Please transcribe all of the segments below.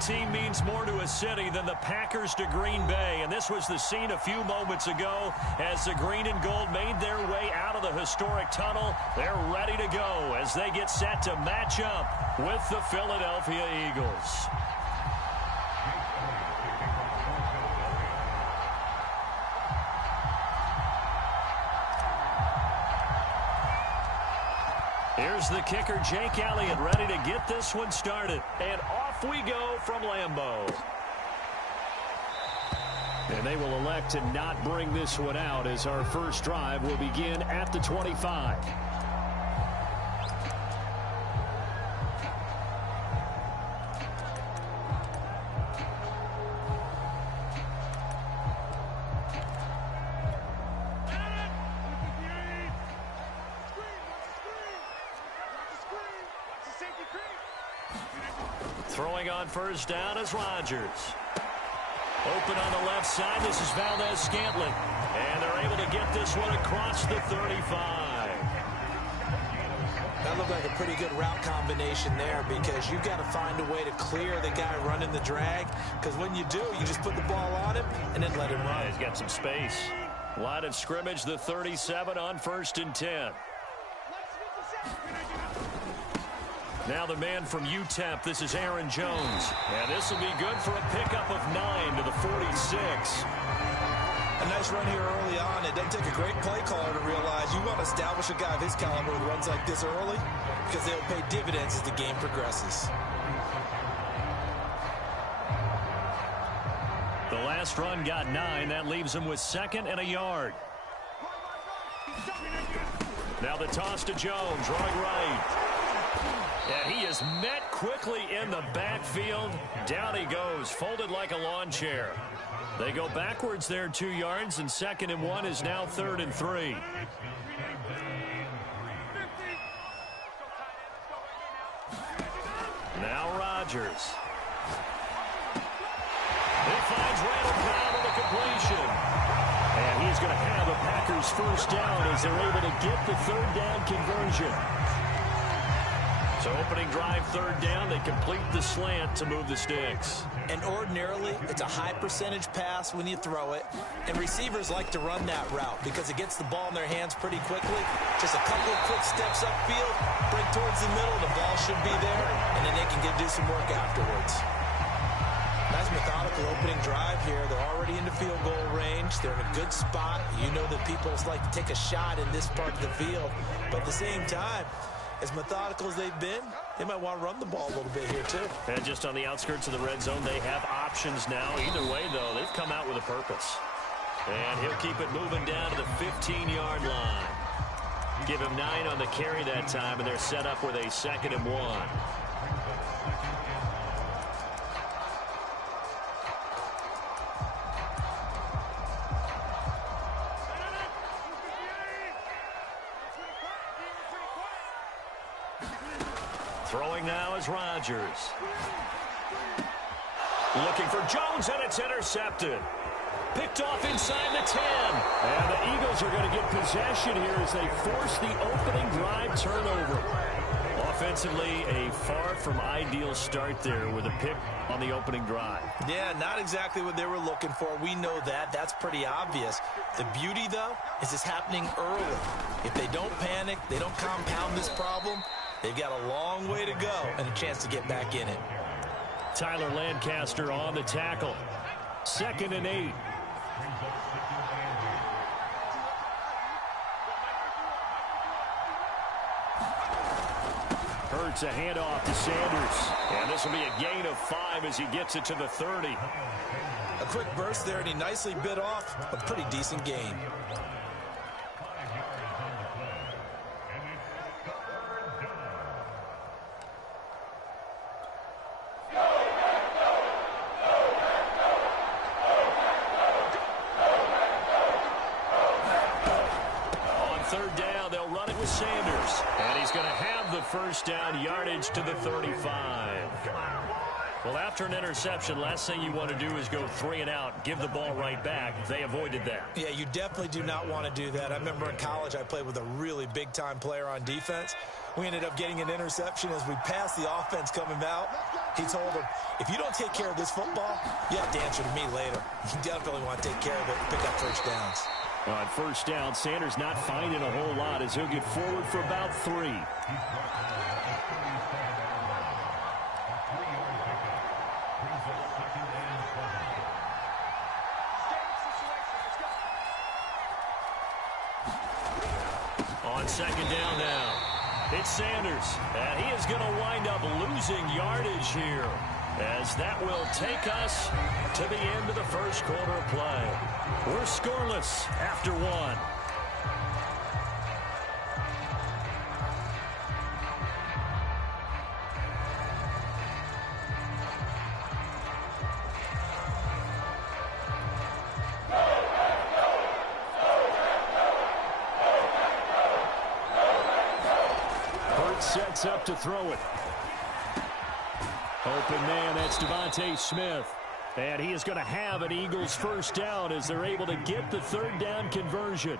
team means more to a city than the Packers to Green Bay, and this was the scene a few moments ago as the green and gold made their way out of the historic tunnel. They're ready to go as they get set to match up with the Philadelphia Eagles. Here's the kicker, Jake Elliott, ready to get this one started. And off we go from Lambeau. And they will elect to not bring this one out as our first drive will begin at the 25. Throwing on first down is Rodgers. Open on the left side. This is Valdez-Scantling. And they're able to get this one across the 35. That looked like a pretty good route combination there because you've got to find a way to clear the guy running the drag. Because when you do, you just put the ball on him and then let him run. He's got some space. Line of scrimmage, the 37 on 1st and 10. Now the man from UTEP, this is Aaron Jones. And this will be good for a pickup of 9 to the 46. A nice run here early on. It doesn't take a great play caller to realize you want to establish a guy of his caliber who runs like this early because they'll pay dividends as the game progresses. The last run got 9. That leaves him with 2nd and a yard. Now the toss to Jones, running right. And he is met quickly in the backfield. Down he goes, folded like a lawn chair. They go backwards there 2 yards, and 2nd and 1 is now 3rd and 3. Now Rodgers. He finds Randall Cobb on the completion. And he's going to have the Packers first down as they're able to get the 3rd down conversion. So opening drive 3rd down, they complete the slant to move the sticks. And ordinarily, it's a high percentage pass when you throw it. And receivers like to run that route because it gets the ball in their hands pretty quickly. Just a couple of quick steps upfield, break towards the middle, the ball should be there, and then they can do some work afterwards. Nice methodical opening drive here. They're already in the field goal range. They're in a good spot. You know that people like to take a shot in this part of the field. But at the same time, as methodical as they've been, they might want to run the ball a little bit here, too. And just on the outskirts of the red zone, they have options now. Either way, though, they've come out with a purpose. And he'll keep it moving down to the 15-yard line. Give him 9 on the carry that time, and they're set up with a 2nd and 1. Throwing now is Rodgers. Looking for Jones, and it's intercepted. Picked off inside the 10. And the Eagles are going to get possession here as they force the opening drive turnover. Offensively, a far from ideal start there with a pick on the opening drive. Yeah, not exactly what they were looking for. We know that. That's pretty obvious. The beauty, though, is it's happening early. If they don't panic, they don't compound this problem, they've got a long way to go and a chance to get back in it. Tyler Lancaster on the tackle. 2nd and 8. Hurts a handoff to Sanders. And this will be a gain of 5 as he gets it to the 30. A quick burst there, and he nicely bit off a pretty decent gain. Sanders, and he's going to have the first down, yardage to the 35. Well, after an interception, last thing you want to do is go 3 and out, give the ball right back. They avoided that. Yeah, you definitely do not want to do that. I remember in college I played with a really big-time player on defense. We ended up getting an interception as we passed the offense coming out. He told him, if you don't take care of this football, you have to answer to me later. You definitely want to take care of it and pick up first downs. On first down, Sanders not finding a whole lot as he'll get forward for about 3. On second down now, it's Sanders, and he is going to wind up losing yardage here, as that will take us to the end of the first quarter of play. We're scoreless after 1. Sets up to throw it. Open man, that's Devontae Smith. And he is going to have an Eagles first down as they're able to get the third down conversion.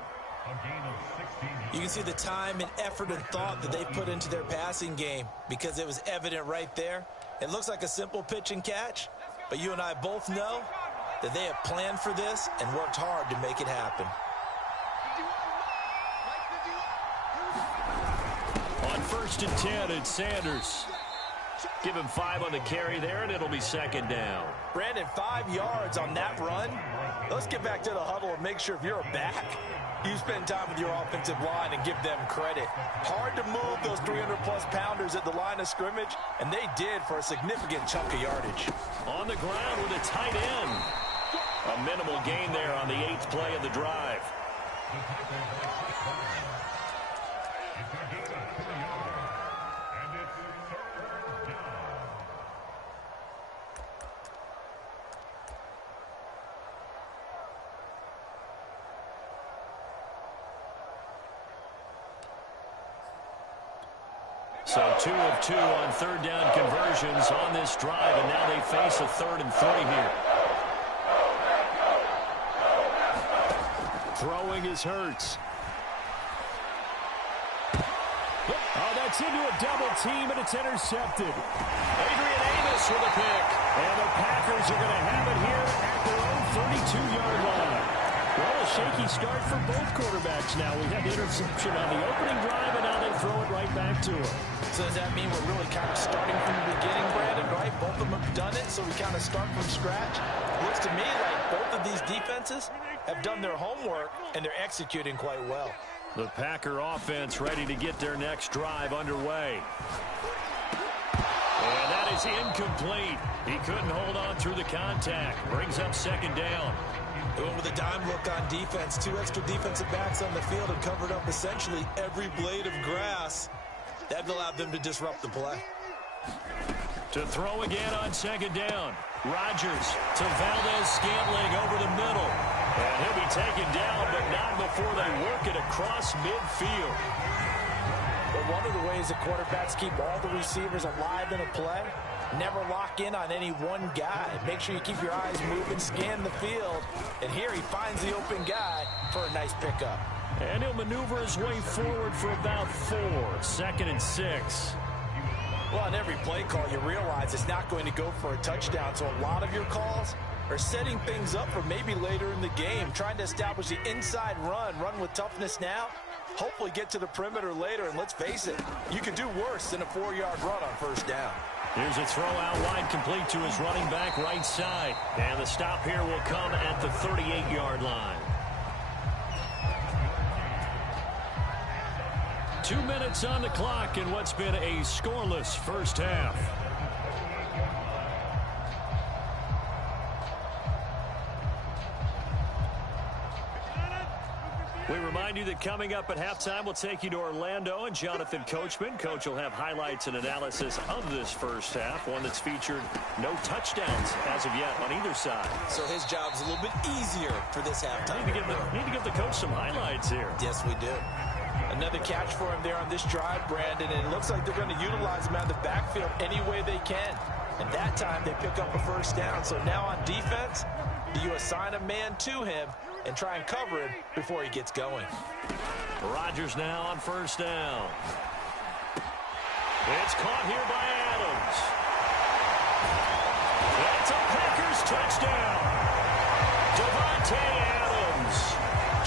You can see the time and effort and thought that they put into their passing game because it was evident right there. It looks like a simple pitch and catch, but you and I both know that they have planned for this and worked hard to make it happen. On first and 10, it's Sanders. Give him 5 on the carry there, and it'll be second down. Brandon, 5 yards on that run. Let's get back to the huddle and make sure if you're a back, you spend time with your offensive line and give them credit. Hard to move those 300-plus pounders at the line of scrimmage, and they did for a significant chunk of yardage. On the ground with a tight end. A minimal gain there on the 8th play of the drive. So 2 of 2 on third down conversions on this drive, and now they face a 3rd and 3 here. Throwing is Hurts. Oh, that's into a double team, and it's intercepted. Adrian Amos with a pick. And the Packers are going to have it here at their own 32-yard line. Well, a shaky start for both quarterbacks now. We had the interception on the opening drive, and now they throw it right back to him. So does that mean we're really kind of starting from the beginning, Brandon, right? Both of them have done it, so we kind of start from scratch. Looks to me like both of these defenses have done their homework, and they're executing quite well. The Packer offense ready to get their next drive underway. And that is incomplete. He couldn't hold on through the contact. Brings up second down. They went with a dime look on defense. 2 extra defensive backs on the field and covered up essentially every blade of grass. That allowed them to disrupt the play. To throw again on second down. Rodgers to Valdez-Scantling over the middle. And he'll be taken down, but not before they work it across midfield. But one of the ways the quarterbacks keep all the receivers alive in a play, never lock in on any one guy. Make sure you keep your eyes moving, scan the field. And here he finds the open guy for a nice pickup. And he'll maneuver his way forward for about 4. 2nd and 6. Well, on every play call, you realize it's not going to go for a touchdown. So a lot of your calls are setting things up for maybe later in the game, trying to establish the inside run with toughness now, hopefully get to the perimeter later. And let's face it, you can do worse than a 4-yard run on first down. Here's a throw out wide, complete to his running back right side. And the stop here will come at the 38-yard line. 2 minutes on the clock in what's been a scoreless first half. We remind you that coming up at halftime, we'll take you to Orlando and Jonathan Coachman. Coach will have highlights and analysis of this first half, one that's featured no touchdowns as of yet on either side. So his job's a little bit easier for this halftime. Need to give the coach some highlights here. Yes, we do. Another catch for him there on this drive, Brandon, and it looks like they're going to utilize him out of the backfield any way they can. And that time they pick up a first down. So now on defense, do you assign a man to him and try and cover him before he gets going? Rodgers now on first down. It's caught here by Adams. That's a Packers touchdown. Devontae Adams,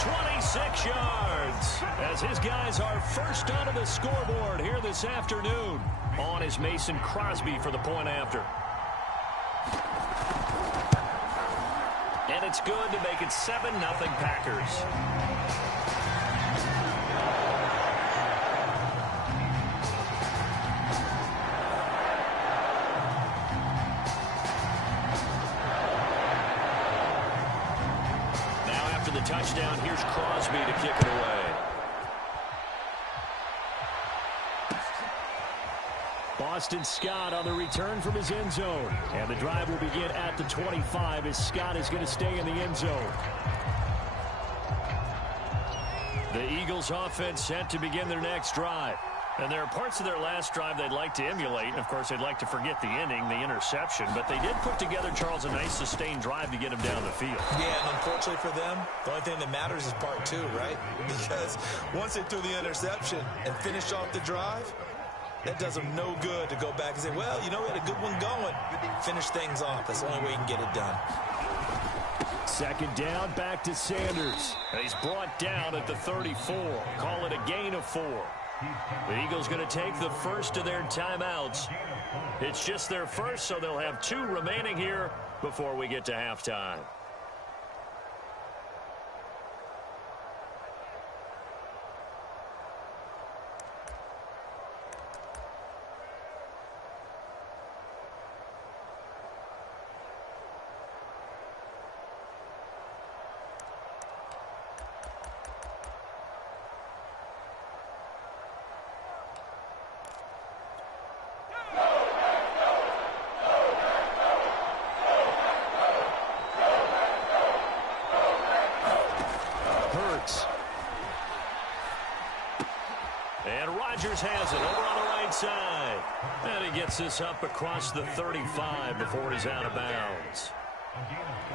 26 yards, as his guys are first onto the scoreboard here this afternoon. On is Mason Crosby for the point after. And it's good to make it 7-0 Packers. The touchdown. Here's Crosby to kick it away. Boston Scott on the return from his end zone. And the drive will begin at the 25 as Scott is going to stay in the end zone. The Eagles offense set to begin their next drive. And there are parts of their last drive they'd like to emulate. And, of course, they'd like to forget the inning, the interception. But they did put together, Charles, a nice sustained drive to get him down the field. Yeah, and unfortunately for them, the only thing that matters is part two, right? Because once they threw the interception and finished off the drive, that does them no good to go back and say, well, you know, we had a good one going. Finish things off. That's the only way you can get it done. Second down, back to Sanders. He's brought down at the 34. Call it a gain of 4. The Eagles going to take the first of their timeouts. It's just their first, so they'll have 2 remaining here before we get to halftime. Has it over on the right side. And he gets this up across the 35 before he's out of bounds.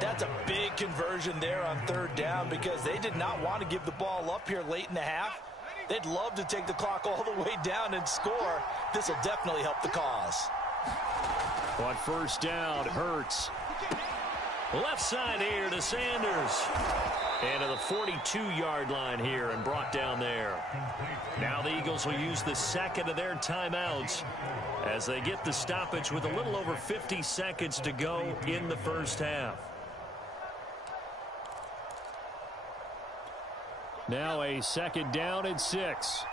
That's a big conversion there on third down because they did not want to give the ball up here late in the half. They'd love to take the clock all the way down and score. This will definitely help the cause. On first down, Hurts. Left side here to Sanders. And to the 42-yard line here and brought down there. Now the Eagles will use the second of their timeouts as they get the stoppage with a little over 50 seconds to go in the first half. Now a second down and 6.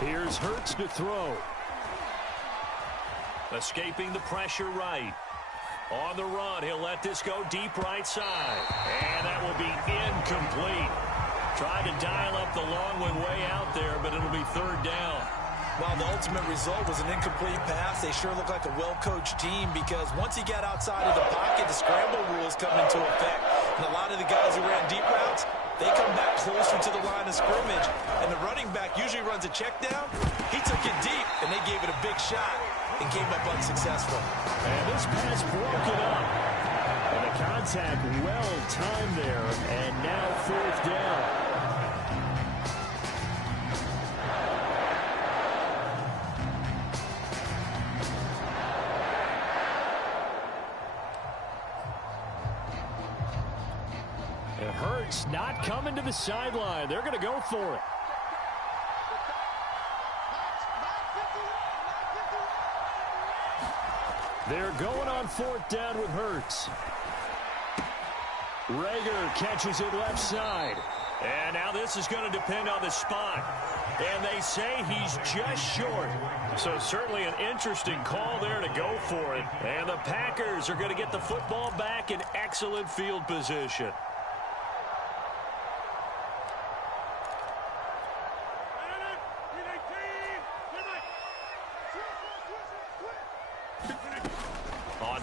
Here's Hurts to throw. Escaping the pressure right. On the run, he'll let this go deep right side. And that will be incomplete. Tried to dial up the long one way out there, but it'll be third down. Well, the ultimate result was an incomplete pass. They sure look like a well-coached team because once he got outside of the pocket, the scramble rules come into effect. And a lot of the guys who ran deep routes, they come back closer to the line of scrimmage. And the running back usually runs a check down. He took it deep, and they gave it a big shot and came up unsuccessful. And this pass broke it up. And the contact well-timed there, and now fourth down. It hurts not coming to the sideline. They're going to go for it. They're going on fourth down with Hurts. Rager catches it left side. And now this is going to depend on the spot. And they say he's just short. So certainly an interesting call there to go for it. And the Packers are going to get the football back in excellent field position.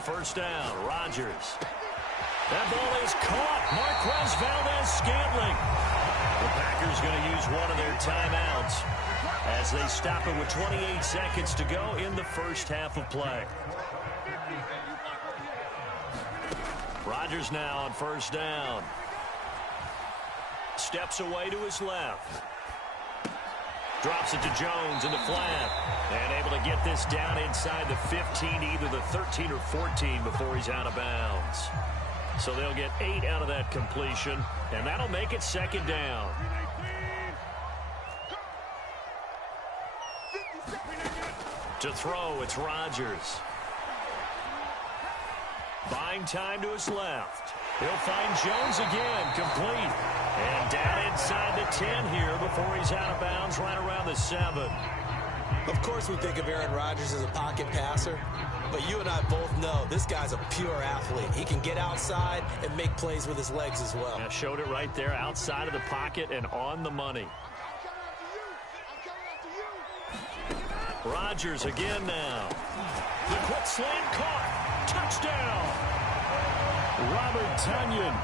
First down, Rodgers. That ball is caught. Marquez Valdes-Scantling. The Packers going to use one of their timeouts as they stop it with 28 seconds to go in the first half of play. Rodgers now on first down. Steps away to his left. Drops it to Jones in the flat. And able to get this down inside the 15, either the 13 or 14 before he's out of bounds. So they'll get 8 out of that completion, and that'll make it second down. To throw, it's Rodgers. Buying time to his left. He'll find Jones again, complete. And down inside the 10 here before he's out of bounds, right around the 7. Of course we think of Aaron Rodgers as a pocket passer, but you and I both know this guy's a pure athlete. He can get outside and make plays with his legs as well. Yeah, showed it right there, outside of the pocket and on the money. Rodgers again now. The quick slant caught. Touchdown. Robert Tonyan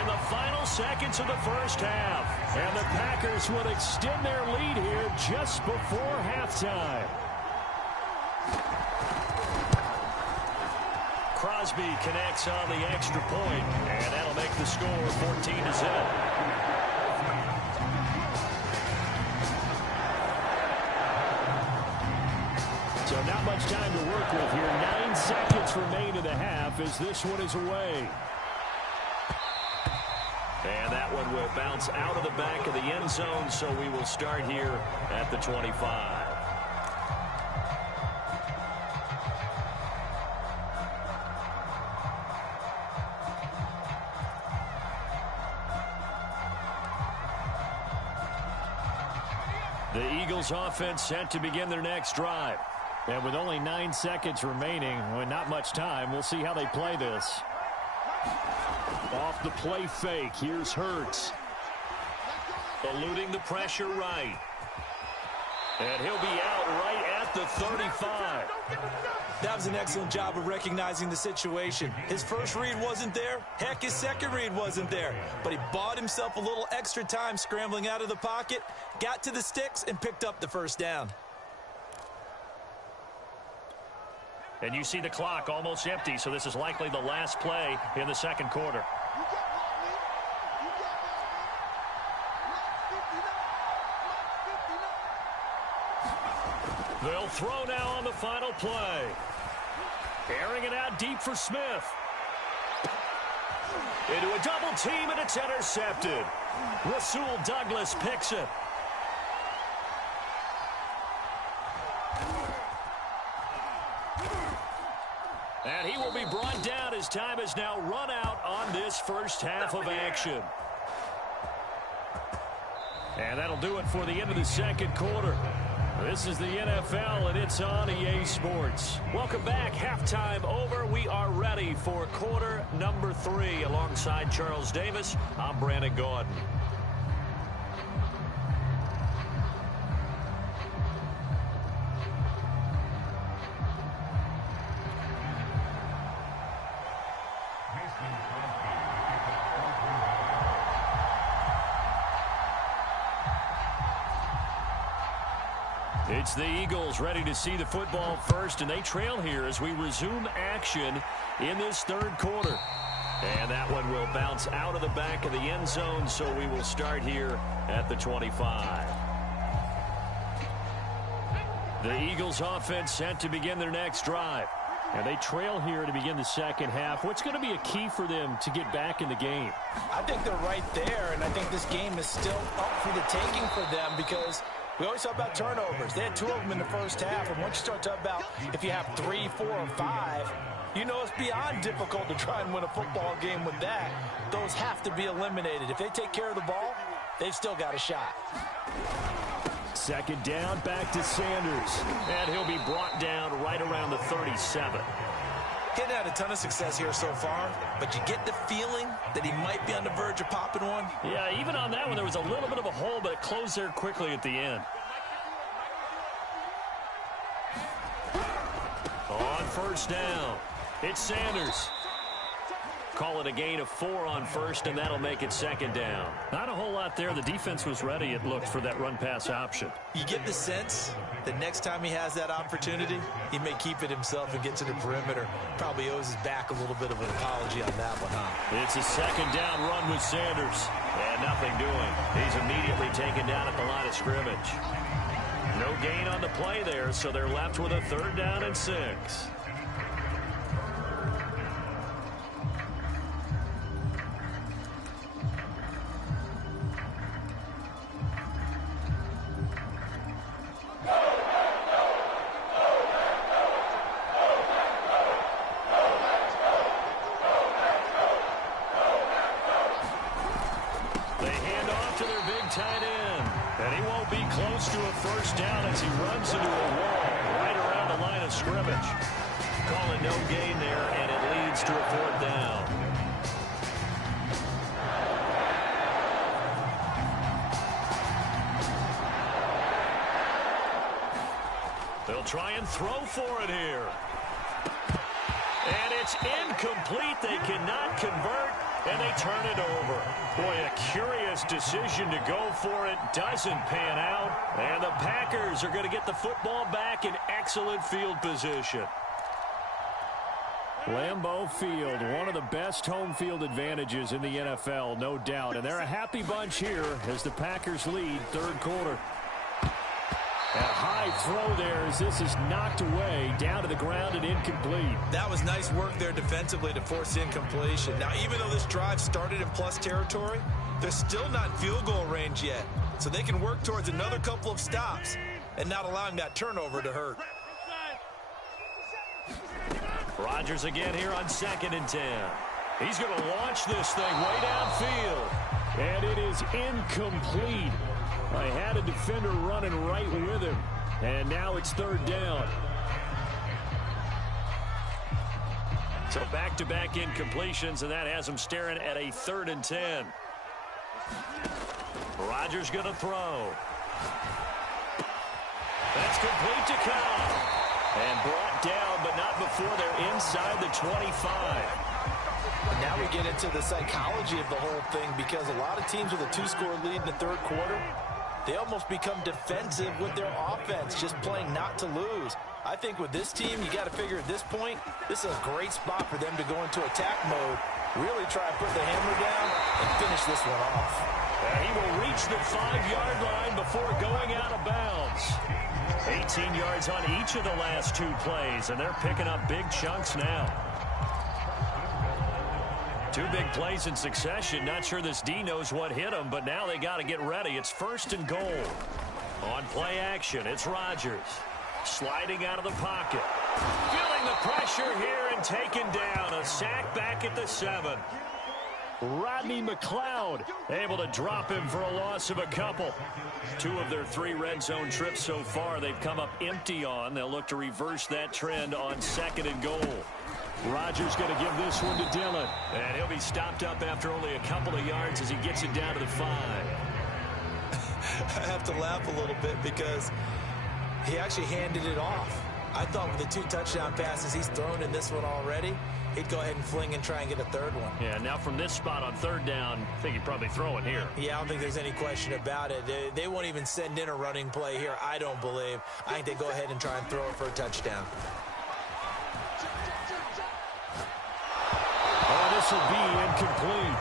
in the final seconds of the first half. And the Packers would extend their lead here just before halftime. Crosby connects on the extra point, and that'll make the score 14-0. So not much time to work with here. 9 seconds remain in the half as this one is away. And that one will bounce out of the back of the end zone, so we will start here at the 25. The Eagles offense set to begin their next drive. And with only 9 seconds remaining, with not much time, we'll see how they play this. Off the play fake, here's Hurts. Eluding the pressure right. And he'll be out right at the 35. That was an excellent job of recognizing the situation. His first read wasn't there. Heck, his second read wasn't there. But he bought himself a little extra time scrambling out of the pocket, got to the sticks, and picked up the first down. And you see the clock almost empty, so this is likely the last play in the second quarter. They'll throw now on the final play. Airing it out deep for Smith. Into a double team, and it's intercepted. Rasul Douglas picks it. And he will be brought down as time has now run out on this first half of action. And that'll do it for the end of the second quarter. This is the NFL, and it's on EA Sports. Welcome back. Halftime over. We are ready for quarter number 3. Alongside Charles Davis, I'm Brandon Gaudin. It's the Eagles ready to see the football first, and they trail here as we resume action in this third quarter. And that one will bounce out of the back of the end zone, so we will start here at the 25. The Eagles offense set to begin their next drive. And they trail here to begin the second half. What's going to be a key for them to get back in the game? I think they're right there, and I think this game is still up for the taking for them because we always talk about turnovers. They had 2 of them in the first half, and once you start talking about if you have 3, 4, or 5, you know it's beyond difficult to try and win a football game with that. Those have to be eliminated. If they take care of the ball, they've still got a shot. Second down, back to Sanders. And he'll be brought down right around the 37. He's had a ton of success here so far, but you get the feeling that he might be on the verge of popping one. Yeah, even on that one, there was a little bit of a hole, but it closed there quickly at the end. On first down, it's Sanders. Call it a gain of 4 on first, and that'll make it second down. Not a whole lot there. The defense was ready, it looked, for that run-pass option. You get the sense that next time he has that opportunity, he may keep it himself and get to the perimeter. Probably owes his back a little bit of an apology on that one, huh? It's a second down run with Sanders. And nothing doing. He's immediately taken down at the line of scrimmage. No gain on the play there, so they're left with a 3rd down and 6. Tight end, and he won't be close to a 1st down as he runs into a wall right around the line of scrimmage. Calling no gain there, and it leads to a 4th down. They'll try and throw for it here. And it's incomplete. They cannot convert, and they turn it over. Boy, a curious decision to go for it. Doesn't pan out. And the Packers are going to get the football back in excellent field position. Lambeau Field, one of the best home field advantages in the NFL, no doubt. And they're a happy bunch here as the Packers lead 3rd quarter. A high throw there as this is knocked away, down to the ground and incomplete. That was nice work there defensively to force incompletion. Now, even though this drive started in plus territory, they're still not in field goal range yet. So they can work towards another couple of stops and not allowing that turnover to hurt. Rodgers again here on 2nd and 10. He's going to launch this thing way downfield. And it is incomplete. I had a defender running right with him. And now it's 3rd down. So back-to-back incompletions, and that has him staring at a 3rd and 10. Rodgers going to throw. That's complete to Cobb. And brought down, but not before they're inside the 25. And now we get into the psychology of the whole thing, because a lot of teams with a 2-score lead in the 3rd quarter, they almost become defensive with their offense, just playing not to lose. I think with this team, you got to figure at this point, this is a great spot for them to go into attack mode, really try to put the hammer down and finish this one off. He will reach the 5-yard line before going out of bounds. 18 yards on each of the last 2 plays, and they're picking up big chunks now. 2 big plays in succession. Not sure this D knows what hit them, but now they got to get ready. It's 1st and goal. On play action, it's Rodgers. Sliding out of the pocket. Feeling the pressure here and taken down. A sack back at the 7. Rodney McLeod able to drop him for a loss of a couple. 2 of their 3 red zone trips so far they've come up empty on. They'll look to reverse that trend on 2nd and goal. Rodgers going to give this one to Dillon. And he'll be stopped up after only a couple of yards as he gets it down to the 5. I have to laugh a little bit because he actually handed it off. I thought with the 2 touchdown passes he's thrown in this one already, he'd go ahead and fling and try and get a 3rd one. Yeah, now from this spot on 3rd down, I think he'd probably throw it here. Yeah, I don't think there's any question about it. They won't even send in a running play here, I don't believe. I think they go ahead and try and throw it for a touchdown. Oh, this will be incomplete.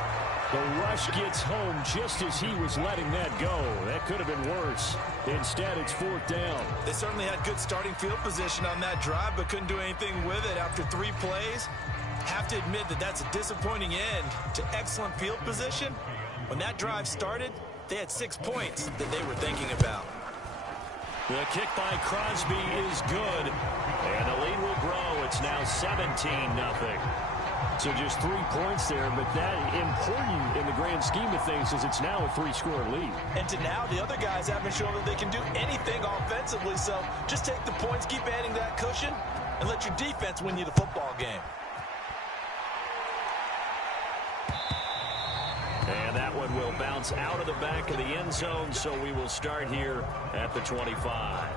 The rush gets home just as he was letting that go. That could have been worse. Instead, it's 4th down. They certainly had good starting field position on that drive, but couldn't do anything with it after 3 plays. Have to admit that that's a disappointing end to excellent field position. When that drive started, they had 6 points that they were thinking about. The kick by Crosby is good, and the lead will grow. It's now 17-0. So just 3 points there, but that important in the grand scheme of things is it's now a 3-score lead. And to now, the other guys haven't shown that they can do anything offensively, so just take the points, keep adding that cushion, and let your defense win you the football game. And that one will bounce out of the back of the end zone, so we will start here at the 25.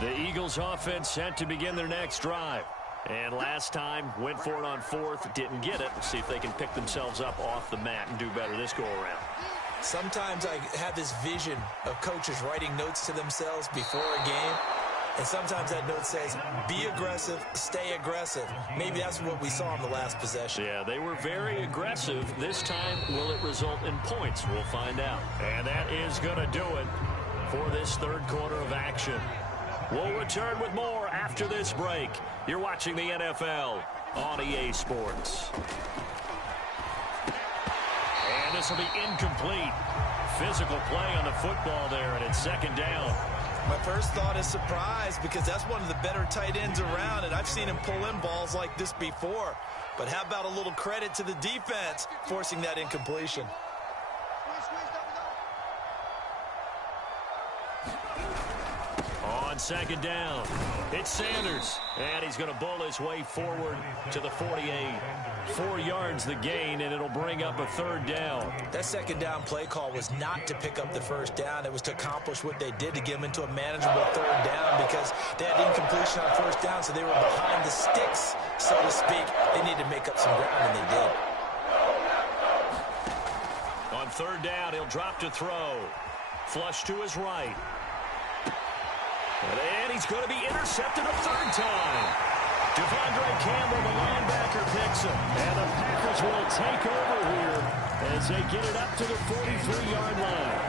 The Eagles offense set to begin their next drive. And last time, went for it on 4th, didn't get it. See if they can pick themselves up off the mat and do better this go-around. Sometimes I have this vision of coaches writing notes to themselves before a game. And sometimes that note says, be aggressive, stay aggressive. Maybe that's what we saw in the last possession. Yeah, they were very aggressive. This time, will it result in points? We'll find out. And that is going to do it for this third quarter of action. We'll return with more after this break. You're watching the NFL on EA Sports. And this will be incomplete. Physical play on the football there, and it's second down. My first thought is surprise, because that's one of the better tight ends around, and I've seen him pull in balls like this before. But how about a little credit to the defense forcing that incompletion? On second down, it's Sanders, and he's going to bull his way forward to the 48. 4 yards the gain, and it'll bring up a third down. That second down play call was not to pick up the first down. It was to accomplish what they did, to get them into a manageable third down, because they had incompletion on first down, so they were behind the sticks, so to speak. They needed to make up some ground, and they did. On third down, he'll drop to throw. Flush to his right. And he's going to be intercepted a third time. Devondre Campbell, the linebacker, picks him. And the Packers will take over here as they get it up to the 43-yard line.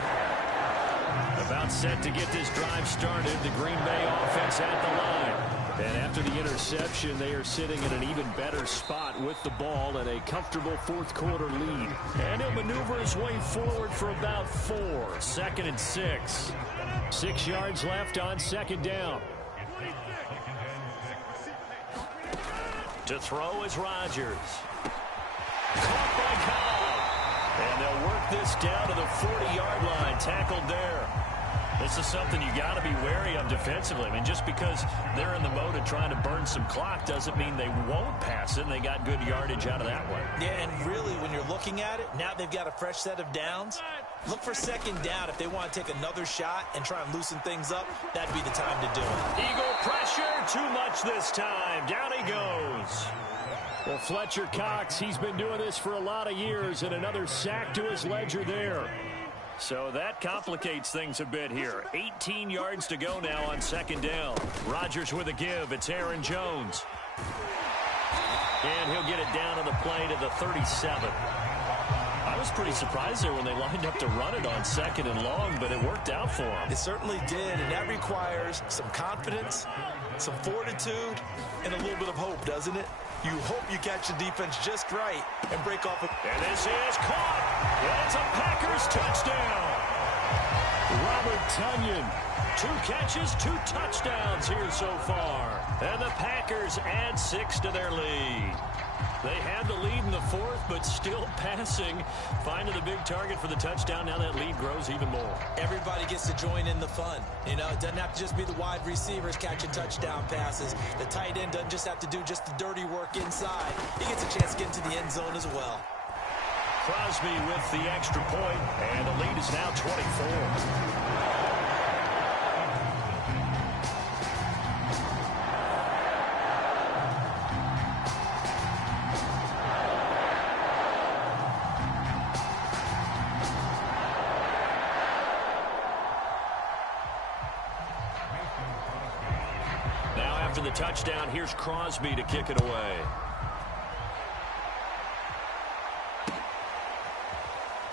About set to get this drive started, the Green Bay offense at the line. And after the interception, they are sitting in an even better spot with the ball and a comfortable fourth quarter lead. And he'll maneuver his way forward for about 4. 2nd and 6. 6 yards left on second down. To throw is Rodgers. Caught by Cobb. And they'll work this down to the 40-yard line. Tackled there. This is something you got to be wary of defensively. I mean, just because they're in the mode of trying to burn some clock doesn't mean they won't pass it, and they got good yardage out of that one. Yeah, and really, when you're looking at it, now they've got a fresh set of downs. Look for second down. If they want to take another shot and try and loosen things up, that'd be the time to do it. Eagle pressure, too much this time. Down he goes. Well, Fletcher Cox, he's been doing this for a lot of years, and another sack to his ledger there. So that complicates things a bit here. 18 yards to go now on second down. Rodgers with a give. It's Aaron Jones. And he'll get it down to the play to the 37. I was pretty surprised there when they lined up to run it on second and long, but it worked out for him. It certainly did, and that requires some confidence, some fortitude, and a little bit of hope, doesn't it? You hope you catch the defense just right and break off. And this is caught. And it's a Packers touchdown. Robert Tonyan, 2 catches, 2 touchdowns here so far. And the Packers add 6 to their lead. They had the lead in the 4th, but still passing. Finding the big target for the touchdown. Now that lead grows even more. Everybody gets to join in the fun. You know, it doesn't have to just be the wide receivers catching touchdown passes. The tight end doesn't just have to do just the dirty work inside. He gets a chance to get into the end zone as well. Crosby with the extra point, and the lead is now 24. After the touchdown, here's Crosby to kick it away.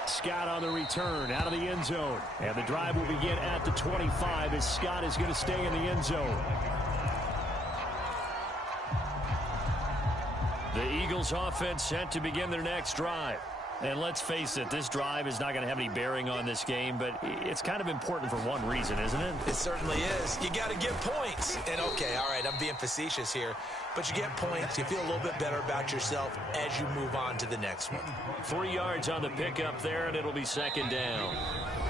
Scott on the return out of the end zone. And the drive will begin at the 25 as Scott is going to stay in the end zone. The Eagles offense set to begin their next drive. And let's face it, this drive is not going to have any bearing on this game, but it's kind of important for one reason, isn't it? It certainly is. You got to get points. And, okay, all right, I'm being facetious here, but you get points. You feel a little bit better about yourself as you move on to the next one. 3 yards on the pickup there, and it'll be second down.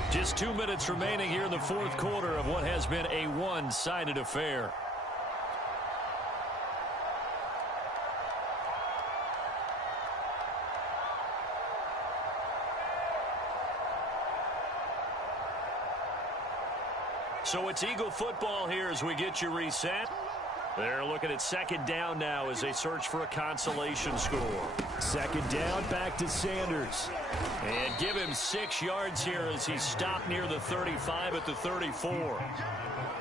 Just 2 minutes remaining here in the fourth quarter of what has been a one-sided affair. So it's Eagle football here as we get you reset. They're looking at second down now as they search for a consolation score. Second down, back to Sanders. And give him 6 yards here as he's stopped near the 35 at the 34.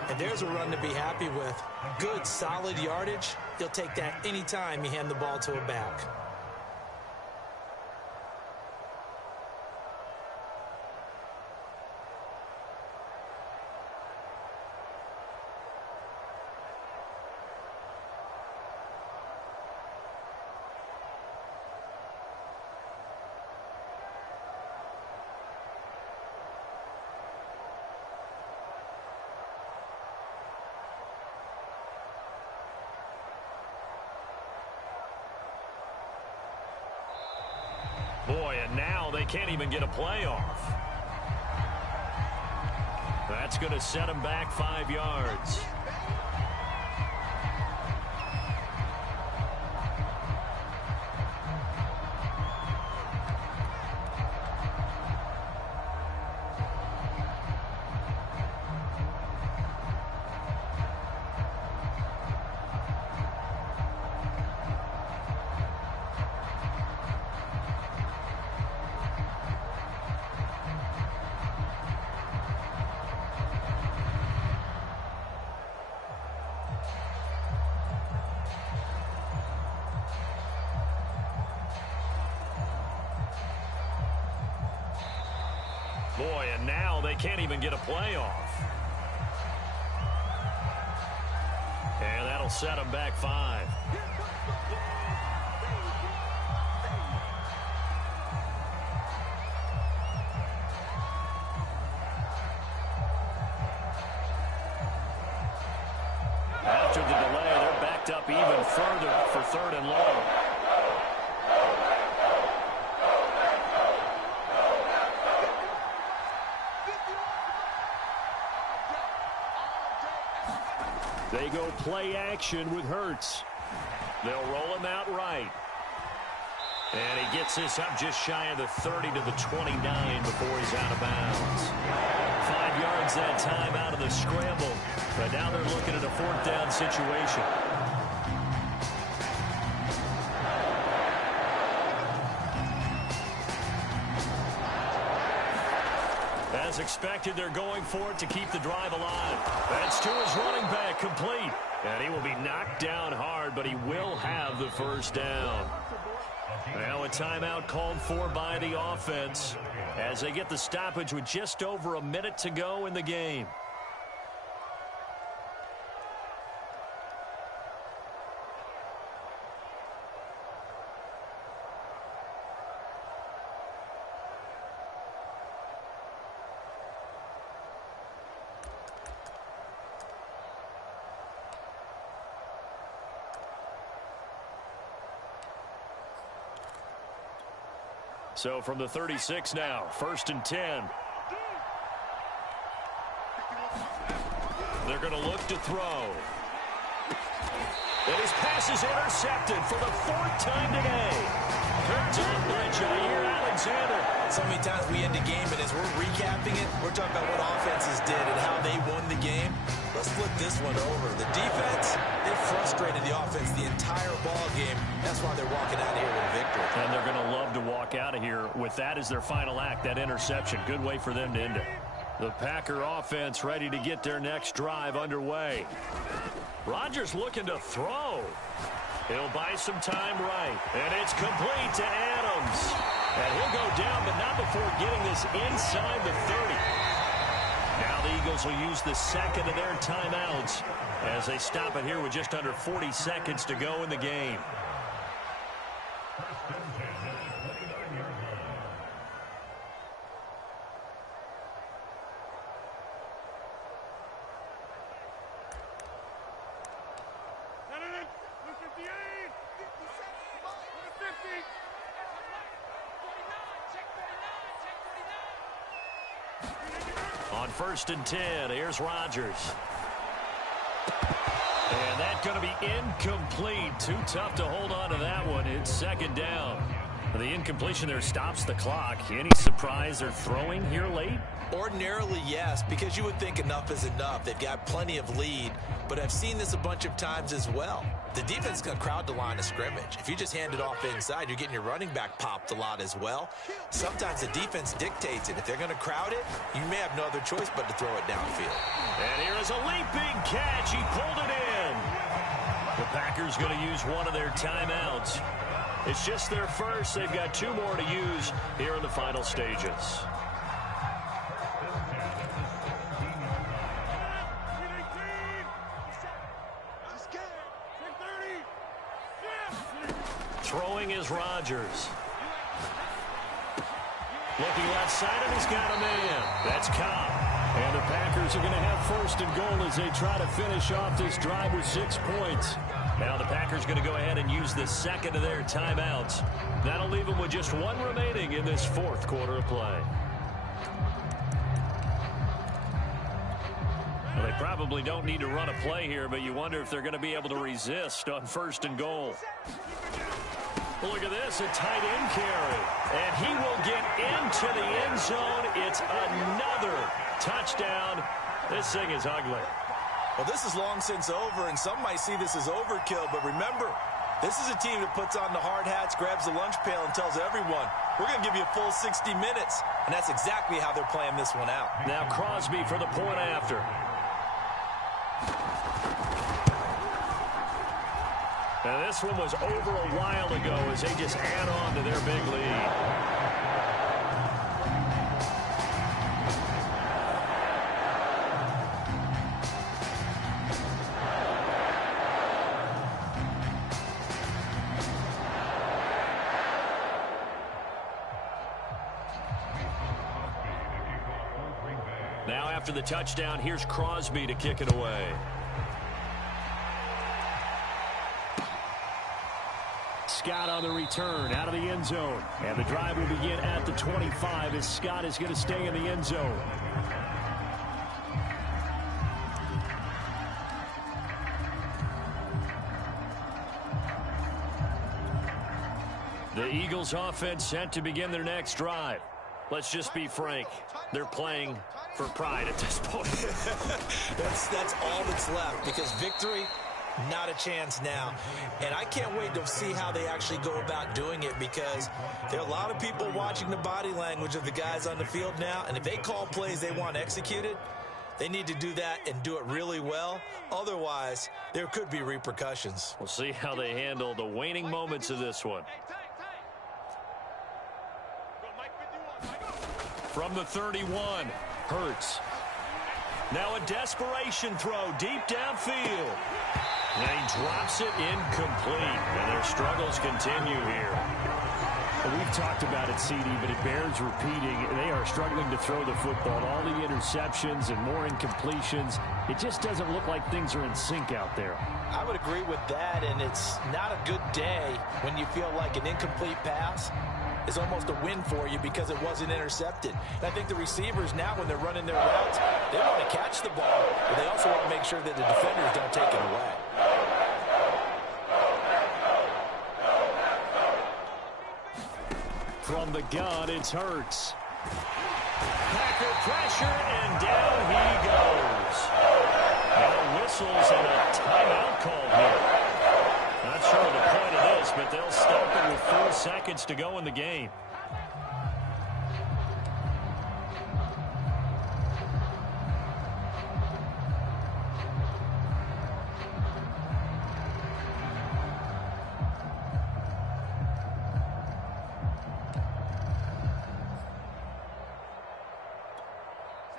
And there's a run to be happy with. Good, solid yardage. He'll take that anytime you hand the ball to a back. Boy, and now they can't even get a play off. That's going to set them back 5 yards. Boy, and now they can't even get a play off. And that'll set them back 5. After the delay, they're backed up even further for 3rd and long. They go play action with Hurts. They'll roll him out right. And he gets this up just shy of the 30 to the 29 before he's out of bounds. 5 yards that time out of the scramble. But now they're looking at a 4th down situation. As expected, they're going for it to keep the drive alive. That's to his running back, complete. And he will be knocked down hard, but he will have the 1st down. Now a timeout called for by the offense as they get the stoppage with just over a minute to go in the game. So from the 36 now, 1st and 10. They're going to look to throw. And his pass is intercepted for the 4th time today. Picked up by Jair Alexander. So many times we end the game, and as we're recapping it, we're talking about what offenses did and how they won the game. Let's flip this one over. The defense, they frustrated the offense the entire ball game. That's why they're walking out of here with a victory. And they're going to love to walk out of here with that as their final act, that interception. Good way for them to end it. The Packer offense ready to get their next drive underway. Rodgers looking to throw. He'll buy some time right. And it's complete to Adams. And he'll go down, but not before getting this inside the 30. Now the Eagles will use the 2nd of their timeouts as they stop it here with just under 40 seconds to go in the game. On 1st and 10, here's Rodgers. And that's going to be incomplete. Too tough to hold on to that one. It's 2nd down. The incompletion there stops the clock. Any surprise they're throwing here late? Ordinarily, yes, because you would think enough is enough. They've got plenty of lead, but I've seen this a bunch of times as well. The defense is going to crowd the line of scrimmage. If you just hand it off inside, you're getting your running back popped a lot as well. Sometimes the defense dictates it. If they're going to crowd it, you may have no other choice but to throw it downfield. And here is a leaping catch. He pulled it in. The Packers going to use one of their timeouts. It's just their first. They've got 2 more to use here in the final stages. Throwing is Rodgers. Looking left side, and he's got a man. That's Cobb. And the Packers are going to have first and goal as they try to finish off this drive with 6 points. Now the Packers going to go ahead and use the second of their timeouts. That'll leave them with just 1 remaining in this 4th quarter of play. Well, they probably don't need to run a play here, but you wonder if they're going to be able to resist on first and goal. Look at this, a tight end carry. And he will get into the end zone. It's another touchdown. This thing is ugly. Well, this is long since over, and some might see this as overkill. But remember, this is a team that puts on the hard hats, grabs the lunch pail, and tells everyone, we're going to give you a full 60 minutes. And that's exactly how they're playing this one out. Now Crosby for the point after. Now, this one was over a while ago as they just add on to their big lead. Now, after the touchdown, here's Crosby to kick it away. Scott on the return out of the end zone. And the drive will begin at the 25 as Scott is going to stay in the end zone. The Eagles offense set to begin their next drive. Let's just be frank. They're playing for pride at this point. That's all that's left, because victory, not a chance now. And I can't wait to see how they actually go about doing it, because there are a lot of people watching the body language of the guys on the field now, and if they call plays they want executed, they need to do that and do it really well. Otherwise, there could be repercussions. We'll see how they handle the waning moments of this one. From the 31, Hurts. Now a desperation throw deep downfield. And he drops it incomplete. And their struggles continue here. Well, we've talked about it, CD, but it bears repeating. They are struggling to throw the football. All the interceptions and more incompletions. It just doesn't look like things are in sync out there. I would agree with that, and it's not a good day when you feel like an incomplete pass is almost a win for you because it wasn't intercepted. And I think the receivers now, when they're running their routes, they want to catch the ball, but they also want to make sure that the defenders don't take it away. From the gun, it's Hurts. Packer pressure, and down he goes. Now whistles and a timeout called here. Not sure the point of this, but they'll stop it with 4 seconds to go in the game.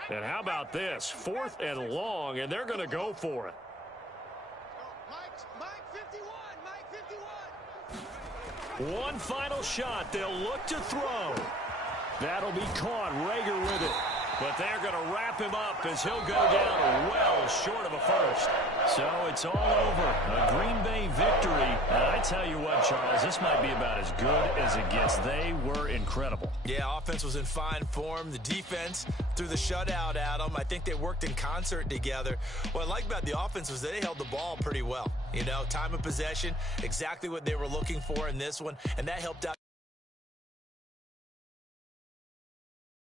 And how about this? 4th and long, and they're going to go for it. One final shot. They'll look to throw. That'll be caught. Rager with it. But they're going to wrap him up as he'll go down well short of a first. So it's all over. A Green Bay victory. And I tell you what, Charles, this might be about as good as it gets. They were incredible. Yeah, offense was in fine form. The defense threw the shutout at them. I think they worked in concert together. What I like about the offense was they held the ball pretty well. You know, time of possession, exactly what they were looking for in this one, and that helped out.